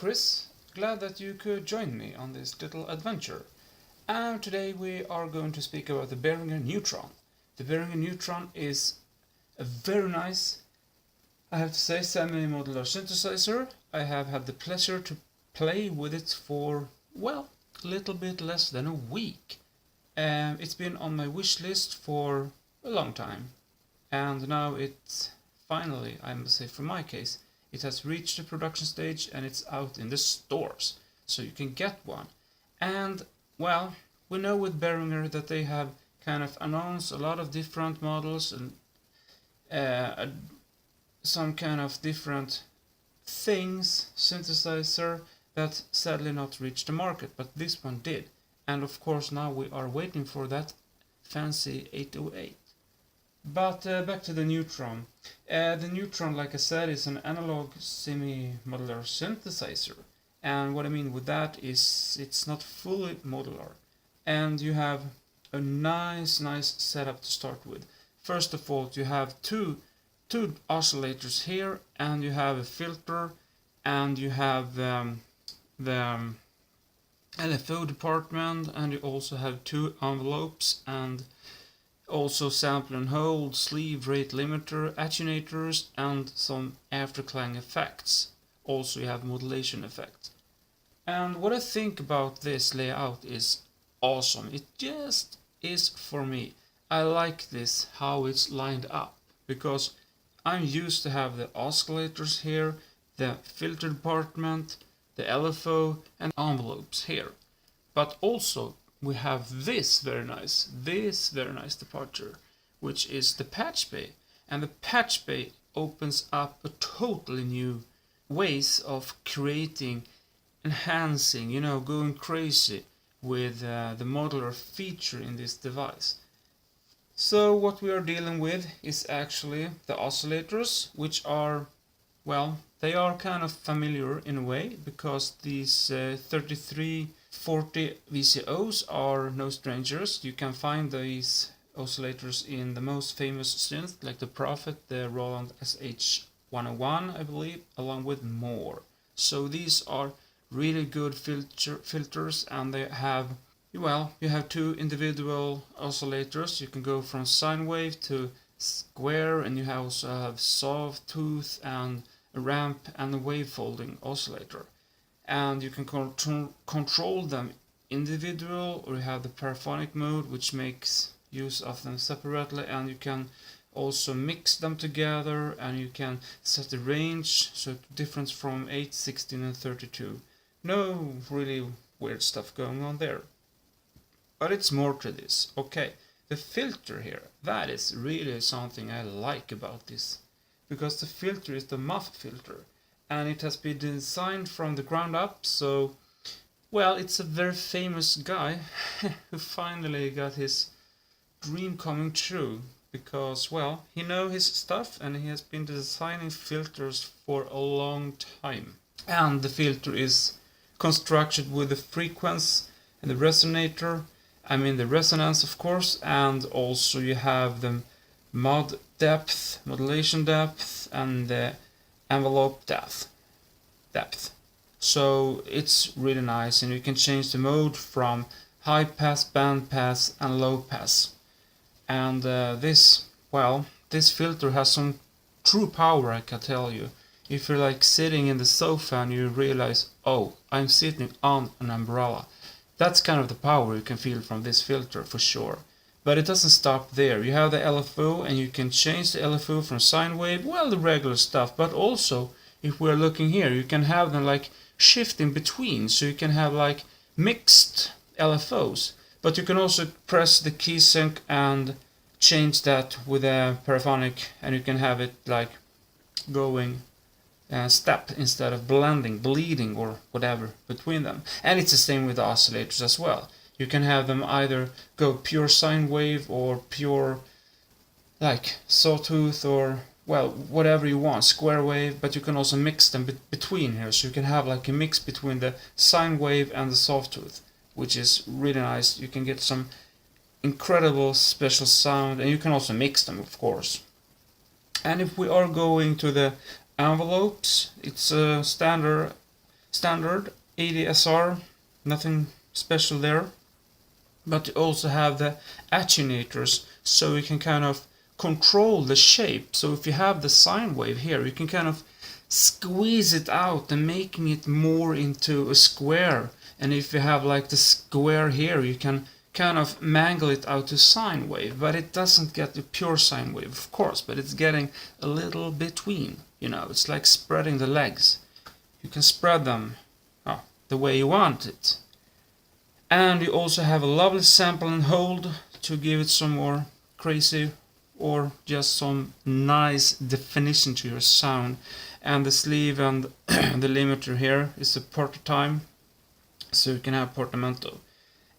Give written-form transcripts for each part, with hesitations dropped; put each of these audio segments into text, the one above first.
Cris, glad that you could join me on this little adventure. And today we are going to speak about the Behringer Neutron. The Behringer Neutron is a very nice, I have to say, semi-modular synthesizer. I have had the pleasure to play with it for, well, a little bit less than a week. It's been on my wish list for a long time. And now it's finally, I must say for my case, it has reached the production stage and it's out in the stores, so you can get one. And, well, we know with Behringer that they have kind of announced a lot of different models and some kind of different things, synthesizer, that sadly not reached the market, but this one did. And of course now we are waiting for that fancy 808. But back to the Neutron. The Neutron, like I said, is an analog semi-modular synthesizer. And what I mean with that is it's not fully modular. And you have a nice setup to start with. First of all, you have two oscillators here, and you have a filter, and you have the LFO department, and you also have two envelopes, and also sample and hold, sleeve, rate limiter, attenuators, and some afterclang effects. Also you have modulation effects. And what I think about this layout is awesome. It just is for me. I like this, how it's lined up, because I'm used to have the oscillators here, the filter department, the LFO, and envelopes here. But also we have this very nice departure, which is the patchbay. And the patchbay opens up a totally new ways of creating, enhancing, going crazy with the modular feature in this device. So what we are dealing with is actually the oscillators, which are, well, they are kind of familiar in a way, because these 3340 VCOs are no strangers. You can find these oscillators in the most famous synth, like the Prophet, the Roland SH101, I believe, along with more. So these are really good filters, and they have, well, you have two individual oscillators. You can go from sine wave to square, and you also have sawtooth and a ramp and a wavefolding oscillator. And you can control them individual, or you have the paraphonic mode, which makes use of them separately, and you can also mix them together, and you can set the range, so difference from 8, 16 and 32. No really weird stuff going on there. But it's more to this. Okay, the filter here, that is really something I like about this, because the filter is the muff filter, and it has been designed from the ground up. So, well, it's a very famous guy who finally got his dream coming true, because, well, he knows his stuff and he has been designing filters for a long time. And the filter is constructed with the frequency and the resonator, the resonance of course, and also you have the modulation depth, and the envelope depth. So it's really nice, and you can change the mode from high pass, band pass, and low pass. And this filter has some true power, I can tell you. If you're like sitting in the sofa and you realize, oh, I'm sitting on an umbrella, that's kind of the power you can feel from this filter for sure. But it doesn't stop there. You have the LFO, and you can change the LFO from sine wave, well, the regular stuff, but also if we're looking here, you can have them like shift in between, so you can have like mixed LFOs, but you can also press the key sync and change that with a paraphonic, and you can have it like going step instead of bleeding or whatever between them. And it's the same with the oscillators as well. You can have them either go pure sine wave or pure like sawtooth, or, well, whatever you want, square wave, but you can also mix them between here, so you can have like a mix between the sine wave and the sawtooth, which is really nice. You can get some incredible special sound, and you can also mix them, of course. And if we are going to the envelopes, it's a standard standard 80 SR, nothing special there. But you also have the attenuators, so you can kind of control the shape. So if you have the sine wave here, you can kind of squeeze it out and making it more into a square. And if you have like the square here, you can kind of mangle it out to sine wave, but it doesn't get the pure sine wave, of course, but it's getting a little between, you know, it's like spreading the legs. You can spread them the way you want it. And you also have a lovely sample and hold to give it some more crazy or just some nice definition to your sound. And the sleeve and the limiter here is a porta-time, so you can have portamento.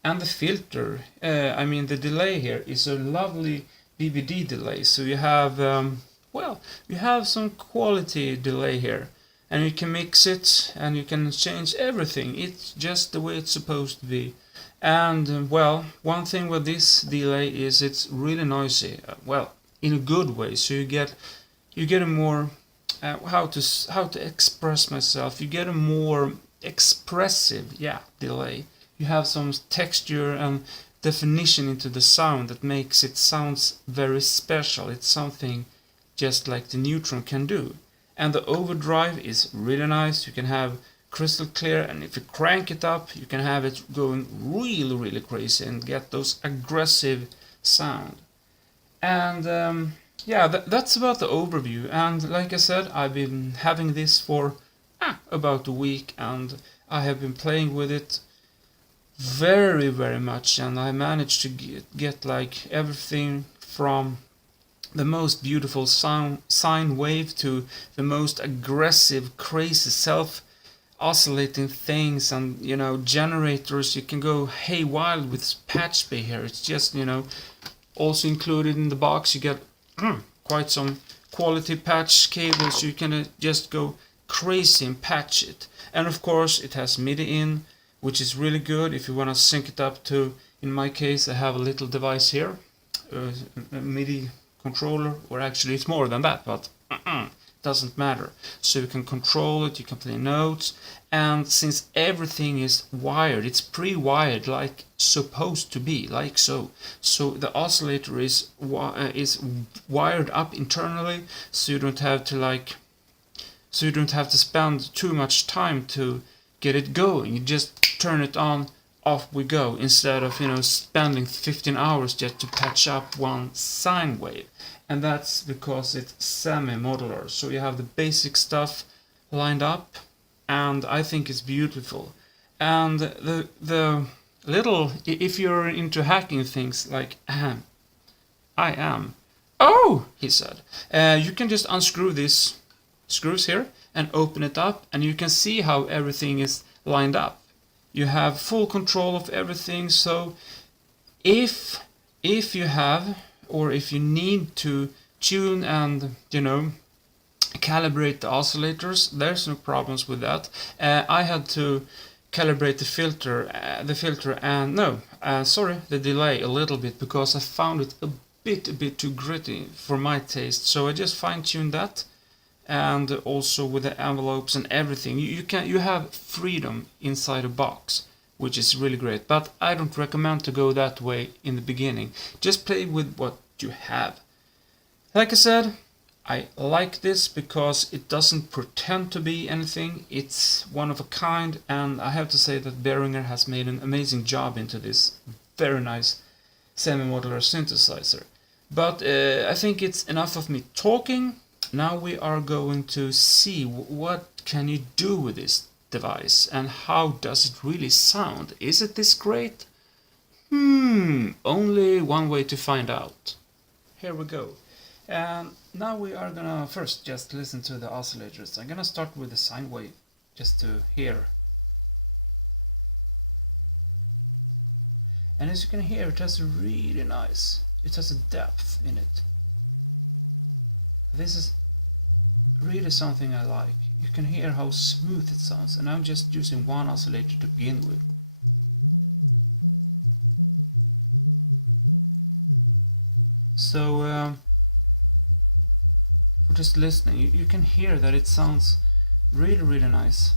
And the filter, the delay here is a lovely BBD delay, so you have, you have some quality delay here. And you can mix it and you can change everything. It's just the way it's supposed to be. And one thing with this delay is it's really noisy. In a good way. So you get a more how to express myself. You get a more expressive delay. You have some texture and definition into the sound that makes it sounds very special. It's something just like the Neutron can do. And the overdrive is really nice. You can have crystal clear, and if you crank it up, you can have it going really, really crazy and get those aggressive sound. And that's about the overview. And like I said, I've been having this for about a week, and I have been playing with it very, very much, and I managed to get like everything from the most beautiful sine wave to the most aggressive, crazy self-oscillating things, and generators. You can go haywire with patchbay here. It's just also included in the box. You get quite some quality patch cables. You can just go crazy and patch it. And of course it has MIDI in, which is really good if you want to sync it up to, in my case I have a little device here, a MIDI controller, or actually it's more than that, but doesn't matter. So you can control it, you can play notes, and since everything is wired, it's pre-wired like supposed to be, like so. So the oscillator is wired up internally, so you don't have to spend too much time to get it going. You just turn it on, off we go, instead of spending 15 hours just to patch up one sine wave. And that's because it's semi-modular, so you have the basic stuff lined up, and I think it's beautiful. And the little, if you're into hacking things like I am, oh, he said, you can just unscrew these screws here and open it up, and you can see how everything is lined up. You have full control of everything. So if you have, or if you need to tune and calibrate the oscillators, there's no problems with that. I had to calibrate the delay a little bit, because I found it a bit too gritty for my taste. So I just fine-tuned that, and also with the envelopes and everything. You have freedom inside a box, which is really great. But I don't recommend to go that way in the beginning. Just play with what you have. Like I said, I like this because it doesn't pretend to be anything. It's one of a kind, and I have to say that Behringer has made an amazing job into this very nice semi-modular synthesizer. But I think it's enough of me talking. Now we are going to see what can you do with this device, and how does it really sound. Is it this great? Only one way to find out. Here we go. And now we are gonna first just listen to the oscillators. I'm gonna start with the sine wave, just to hear. And as you can hear, it has a really nice, it has a depth in it. This is really something I like. You can hear how smooth it sounds, and I'm just using one oscillator to begin with. So for just listening, you can hear that it sounds really, really nice.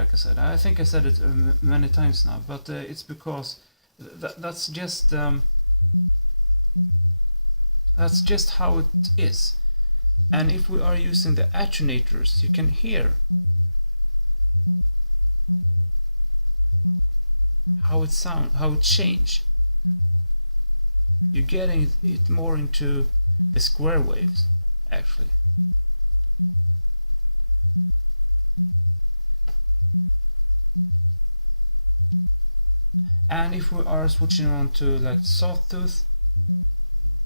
like I said, I think I said it many times now, but it's because that's just how it is. And if we are using the attenuators, you can hear how it sounds, how it changes. You're getting it more into the square waves, actually. And if we are switching on to like sawtooth,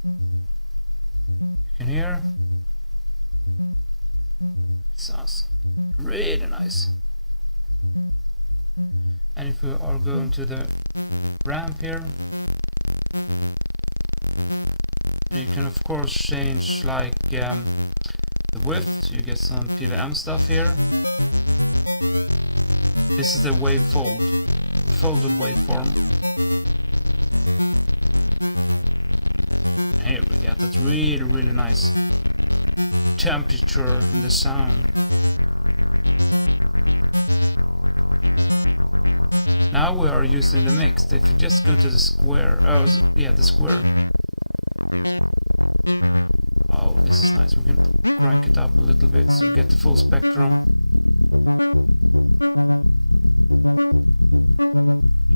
you can hear it sounds really nice. And if we are going to the ramp here, you can of course change like the width, so you get some PWM stuff here. This is the wavefold, folded waveform. Here we get that really nice temperature in the sound. Now we are using the mixed. If you just go to the square, the square. Oh, this is nice. We can crank it up a little bit so you get the full spectrum.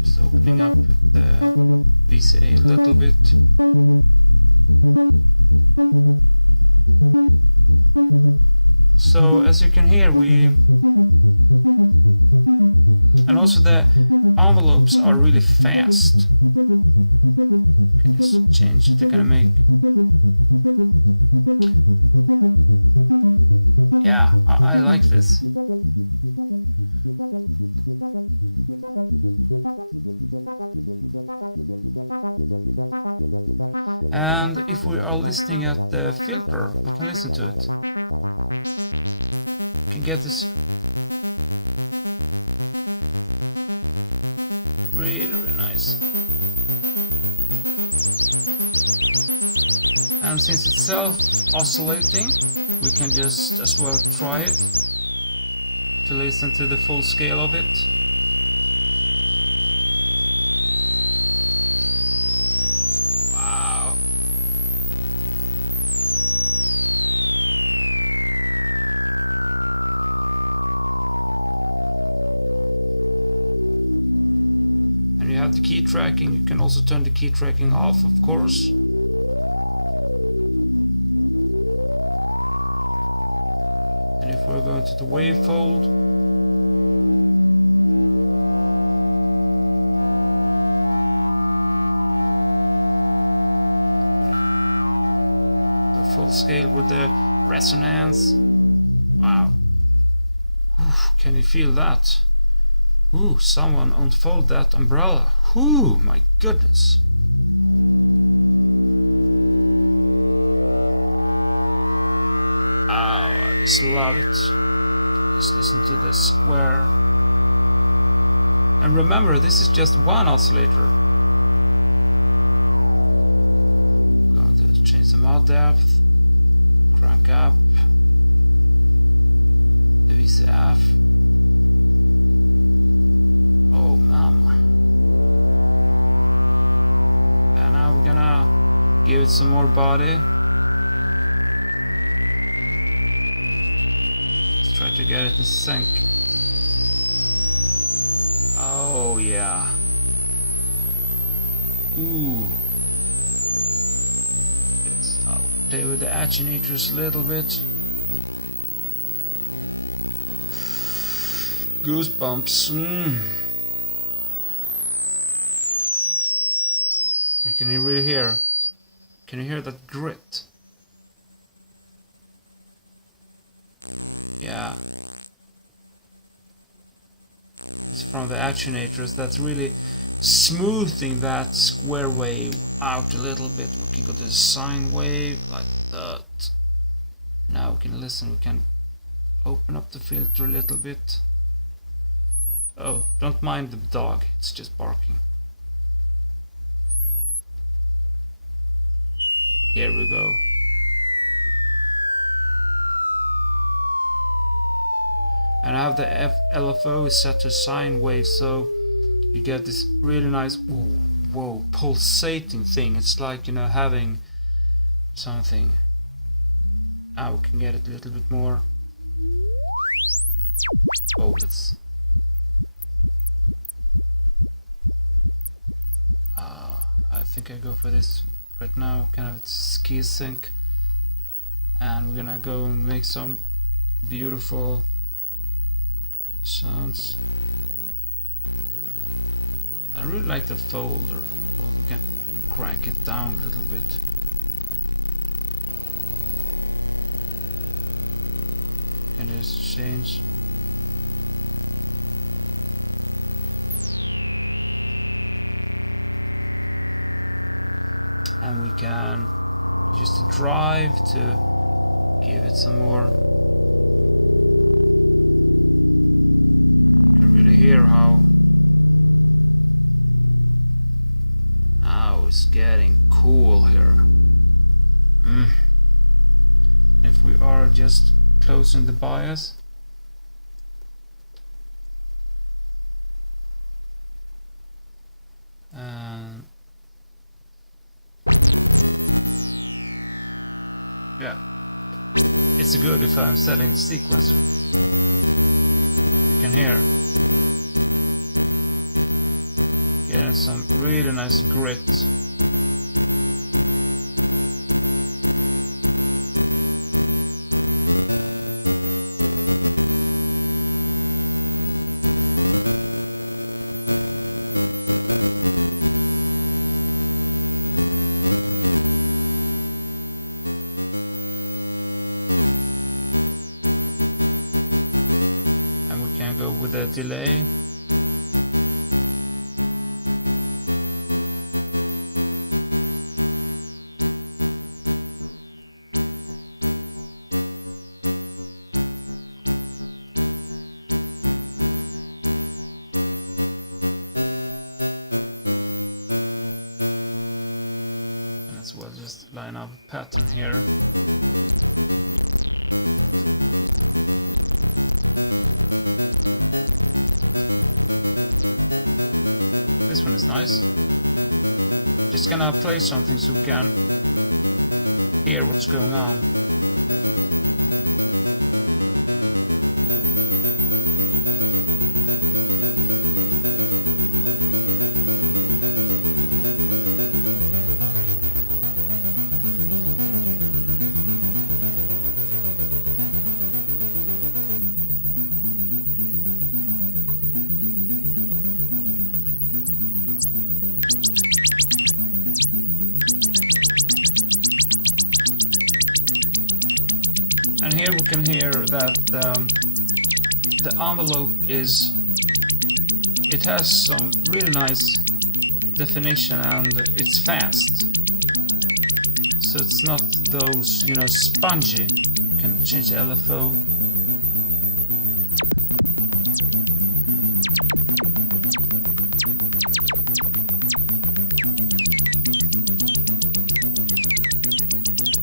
Just opening up the VCA a little bit. So as you can hear, and also the envelopes are really fast. Let's change it. They're gonna make. Yeah, I like this. And if we are listening at the filter, we can listen to it. You can get this really nice. And since it's self-oscillating, we can just as well try it to listen to the full scale of it. You can also turn the key tracking off, of course. And if we're going to the wavefold, the full scale with the resonance. Wow. Oof, can you feel that? Ooh, someone unfold that umbrella. Ooh, my goodness. I just love it. Let's listen to the square. And remember, this is just one oscillator. Change the mod depth. Crank up. The VCF. Some more body. Let's try to get it to sync. Oh yeah. Ooh. Let's play with the attenuators a little bit. Goosebumps. You can really hear. Can you hear that grit? Yeah. It's from the attenuators that's really smoothing that square wave out a little bit. We can put a sine wave like that. Now we can listen, we can open up the filter a little bit. Oh, don't mind the dog, it's just barking. Here we go. And I have the LFO is set to sine wave, so you get this really nice whoa pulsating thing. It's like, you know, having something. Now we can get it a little bit more. Oh, let's. I think I go for this right now. Kind of it's ski sync, and we're gonna go and make some beautiful sounds. I really like the fold. You can crank it down a little bit. Maybe just change. And we can just drive to give it some more. You can really hear how it's getting cool here. If we are just closing the bias, yeah, it's good if I'm setting sequence in here. Yeah, some really nice grit. Pattern here. This one's nice. Just gonna play something so we can hear what's going on. It has some really nice definition and it's fast, so it's not those, you know, spongy. You can change LFO.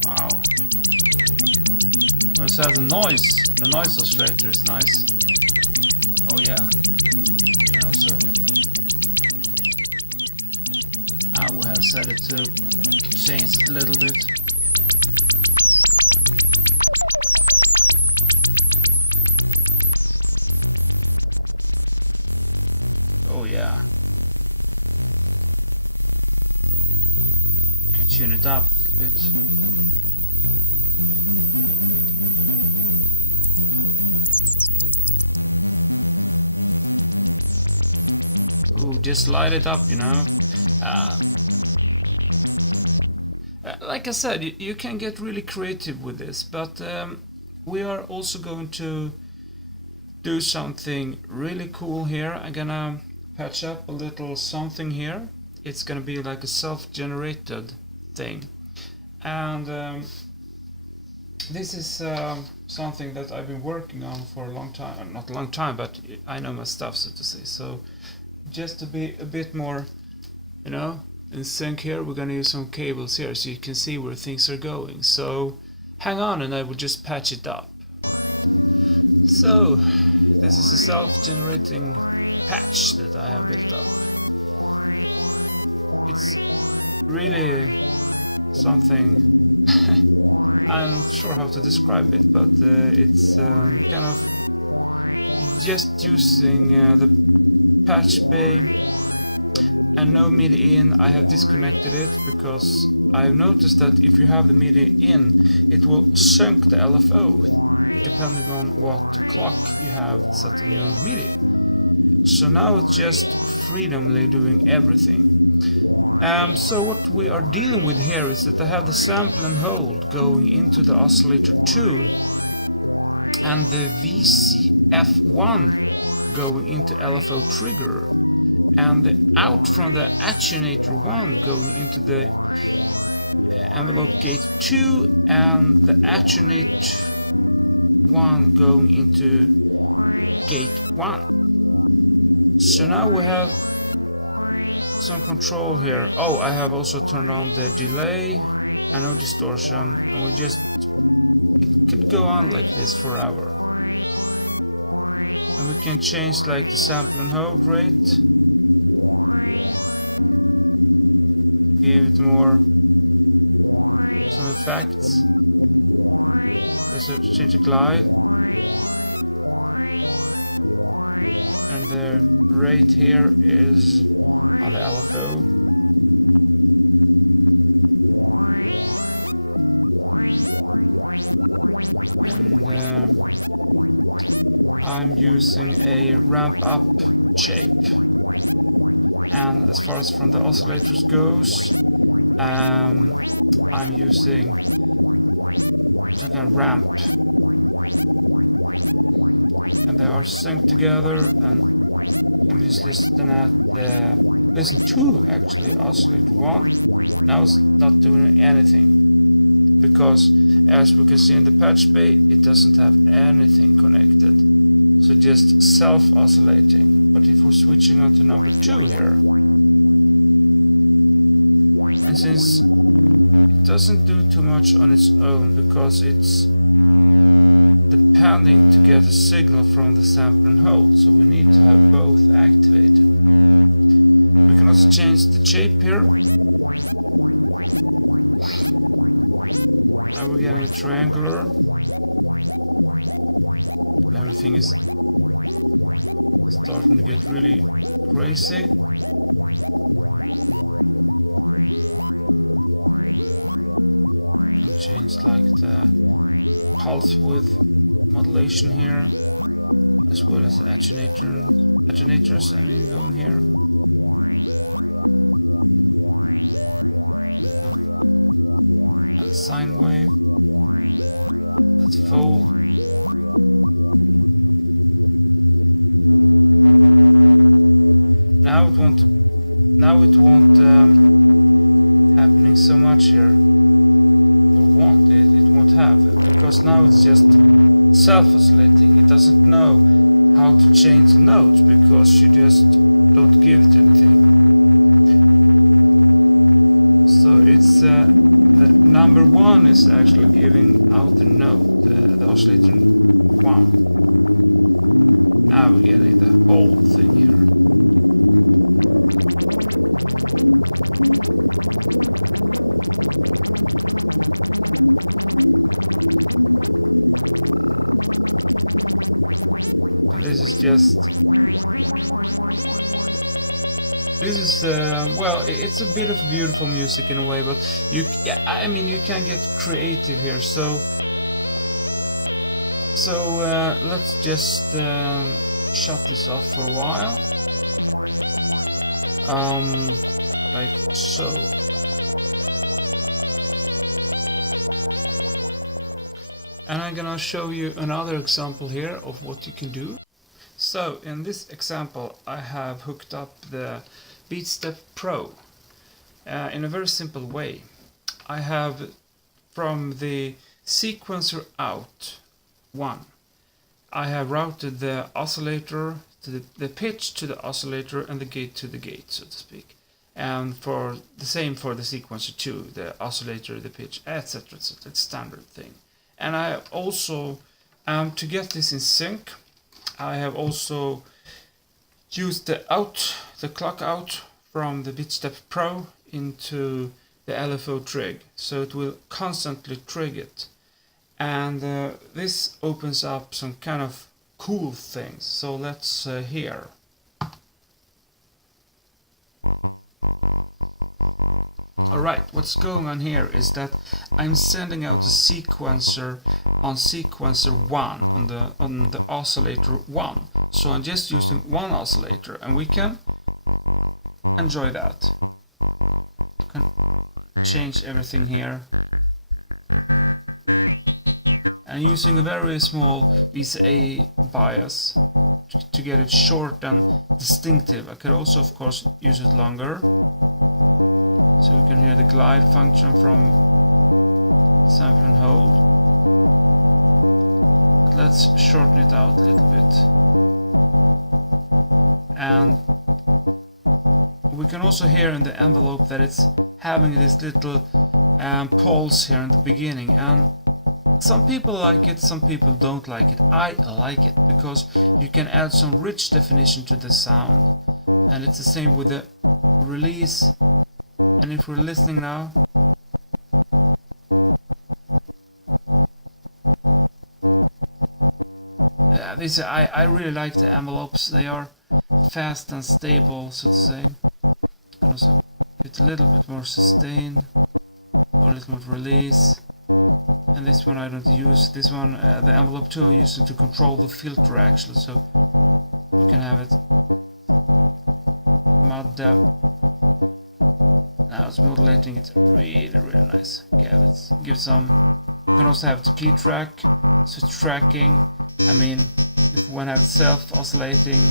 Wow. Just has a noise. The noise oscillator is nice. Slide it up, you know. Like I said, you can get really creative with this, but we are also going to do something really cool here. I'm gonna patch up a little something here. It's gonna be like a self-generated thing, and this is something that I've been working on for a long time. Not a long time, but I know my stuff, so to say. So just to be a bit more, you know, in sync here, we're gonna use some cables here so you can see where things are going. So hang on and I will just patch it up. So this is a self-generating using I'm not sure how to describe it, but it's just using the patchbay and no MIDI in. I have disconnected it because I've noticed that if you have the MIDI in, it will sync the LFO depending on what clock you have set to play. So now it's just freedomly doing everything. So what we are dealing with here is that I have the sample and hold going into the oscillator 2 and the VCF1 going into LFO trigger and the out from the attenuator 1 going into the envelope gate 2 and the attenuate 1 going into gate 1. So now we have some control here. Oh, I have also turned on the delay and no distortion. It could go on like this forever. We can change like the sample and hold rate. Give it more effects. So to change the glide. And the rate here is I'm using a ramp up chip, and as far as from the oscillators goes, I'm using a ramp, and they are synced together, and just listen to that. There's two actually, oscillator one, now it's not doing anything, because as we can see in the patch bay, it doesn't have anything connected, so just self-oscillating. But if we're switching on to number 2 here, and since it doesn't do too much on its own because it's depending to get a signal from the sample and hold, so we need to have both activated. We can also change the shape here. So we have a triangular. Everything is starting to get really crazy. Change like the pulse with modulation here, as well as attenuators here. Sine wave. That's full. Now it won't happening so much here. It won't have, because now it's just self-oscillating. It doesn't know how to change the notes because you just don't give it anything. So it's the number 1 is actually giving out the note, the oscillator 1. Now we're getting the whole thing here. This is well, it's a bit of beautiful music in a way, but I mean, you can get creative here. So let's just shut this off for a while. Like so. And I'm gonna show you another example here of what you can do. So in this example I have hooked up the BeatStep Pro in a very simple way. I have from the sequencer out 1, I have routed the oscillator to the pitch to the oscillator and the gate to the gate, so to speak. And for the same for the sequencer 2, the oscillator, the pitch, etc. etc. It's standard thing. And I also, to get this in sync, I have also used the clock out from the BeatStep Pro into the LFO trig, so it will constantly trig it. And this opens up some kind of cool things, so let's hear. Alright, what's going on here is that I'm sending out a sequencer on sequencer 1 on the oscillator 1. So I'm just using one oscillator, and we can enjoy that. Can change everything here. And using a very small VCA bias to get it short and distinctive. I can also, of course, use it longer. So you can hear the glide function from sample and hold. But let's shorten it out a little bit. And we can also hear in the envelope that it's having this little pulse here in the beginning. And some people like it, some people don't like it. I like it because you can add some rich definition to the sound. And it's the same with the release. And if we're listening now, I really like the envelopes. They are fast and stable, so to say. Also, it's a little bit more sustain, a little bit release. And this one I don't use. This one, the envelope 2, I use it to control the filter actually, so you can have it mod down. Now it's modulating it really, really nice. Give some. You can also have the P track, so it's tracking. I mean, when I'm self-oscillating,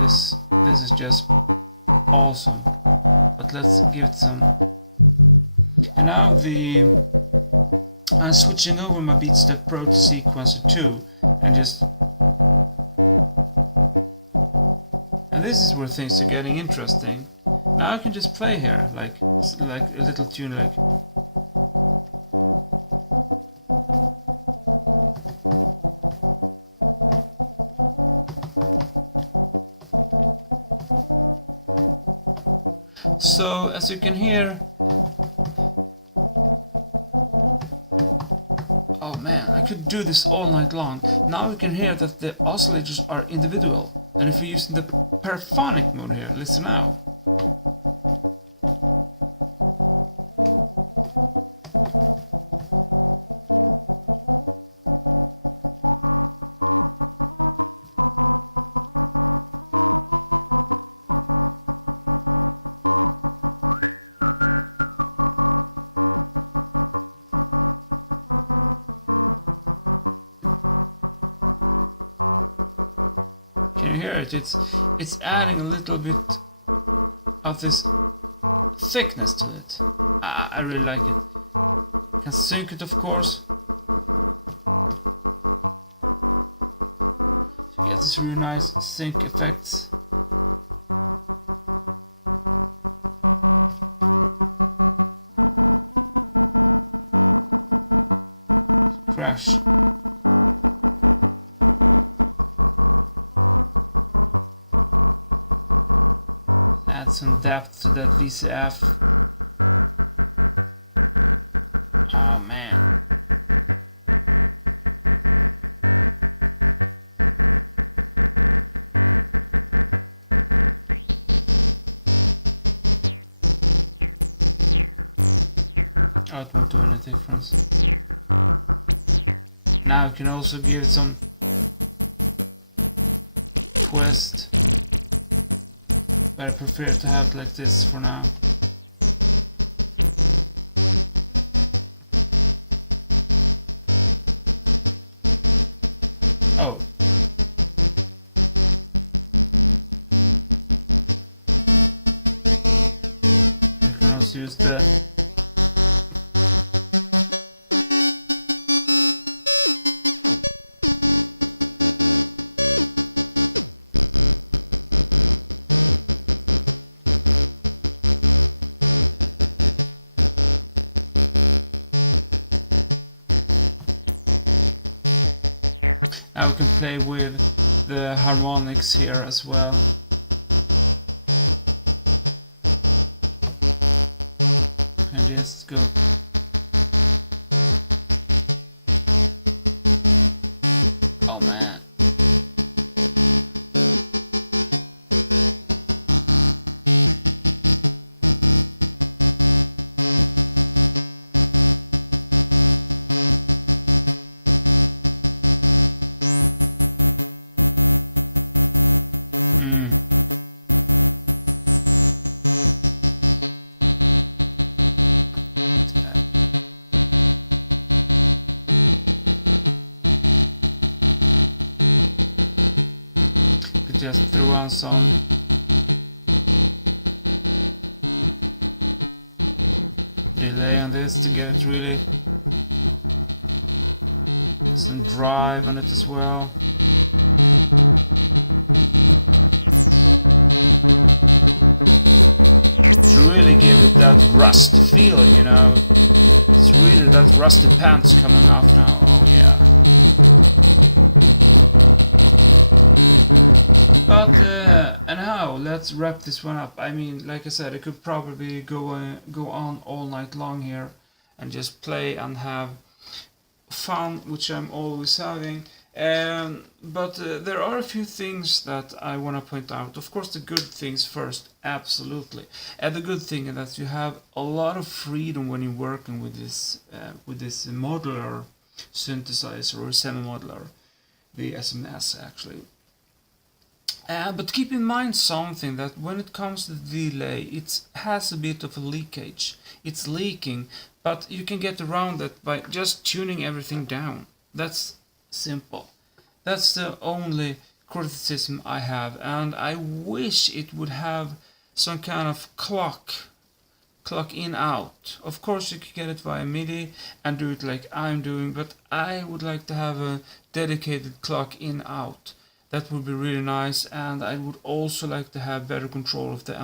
this is just awesome. But let's give it some. And now I'm switching over my BeatStep Pro to sequencer 2 and just. And this is where things are getting interesting. Now I can just play here like a little tune like. So, as you can hear, oh man, I could do this all night long. Now we can hear that the oscillators are individual. And if we use the paraphonic mode here, listen now. It's adding a little bit of this thickness to it. I really like it. You can sync it, of course. So you get this really nice sync effects. Crash. Some depth to that VCF. Oh man. Oh, it won't do anything for us. Now I can also give it some twist. But I prefer to have it like this for now. Oh. Let's use that. mean, like I said, I could probably go on all night long here and just play and have fun, which I'm always having. But there are a few things that I want to point out. Of course, the good things first, absolutely. And the good thing is that you have a lot of freedom when you're working with this modular synthesizer or semi-modular, the SMS actually. But keep in mind something, that when it comes to the delay, it has a bit of a leakage. It's leaking, but you can get around it by just tuning everything down. That's simple. That's the only criticism I have, and I wish it would have some kind of clock in out. Of course you could get it via MIDI and do it like I'm doing, but I would like to have a dedicated clock in out. That would be really nice, and I would also like to have better control of the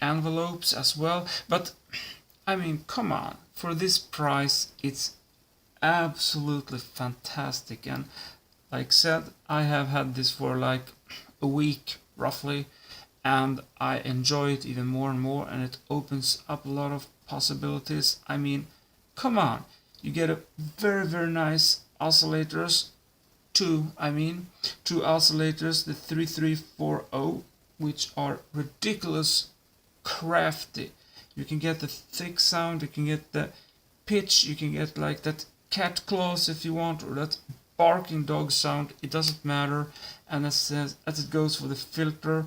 envelopes as well. But I mean, come on, for this price it's absolutely fantastic. And like said, I have had this for like a week roughly, and I enjoy it even more and more, and it opens up a lot of possibilities. I mean, come on, you get a very nice oscillators, two oscillators, the 3340, which are ridiculous crafty. You can get the thick sound, you can get the pitch, you can get like that cat claws if you want, or that barking dog sound. It doesn't matter. And as it goes for the filter,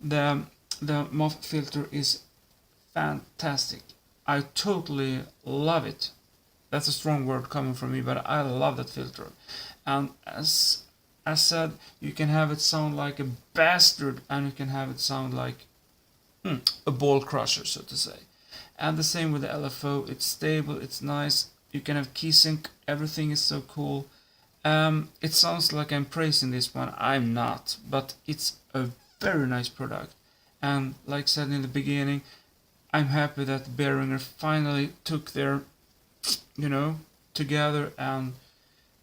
the MOF filter is fantastic. I totally love it. That's a strong word coming from me, but I love that filter. And as I said, you can have it sound like a bastard, and you can have it sound like a ball crusher, so to say. And the same with the LFO. It's stable, it's nice. You can have key sync. Everything is so cool. It sounds like I'm praising this one. I'm not, but it's a very nice product. And like I said in the beginning, I'm happy that Behringer finally took their, together and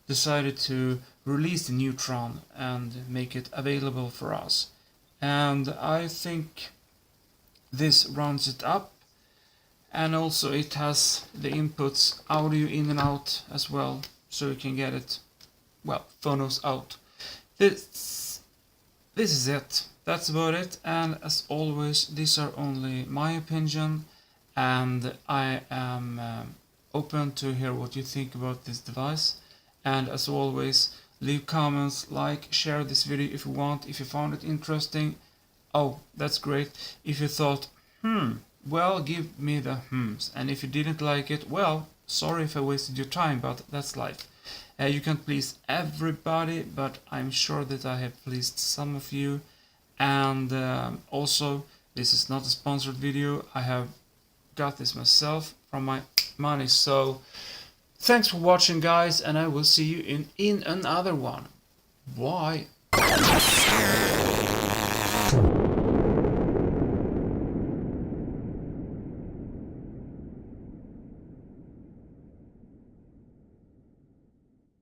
decided to release the Neutron and make it available for us. And I think this rounds it up. And also it has the inputs, audio in and out as well, so you can get it, well, phonos out. This is it. That's about it. And as always, these are only my opinion, and I am open to hear what you think about this device. And as always, leave comments, like, share this video if you want. If you found it interesting, oh, that's great. If you thought, well, give me the hms. And if you didn't like it, well, sorry if I wasted your time, but that's life. You can't please everybody, but I'm sure that I have pleased some of you. And also, this is not a sponsored video. I have got this myself from my money. So thanks for watching, guys, and I will see you in another one. Bye.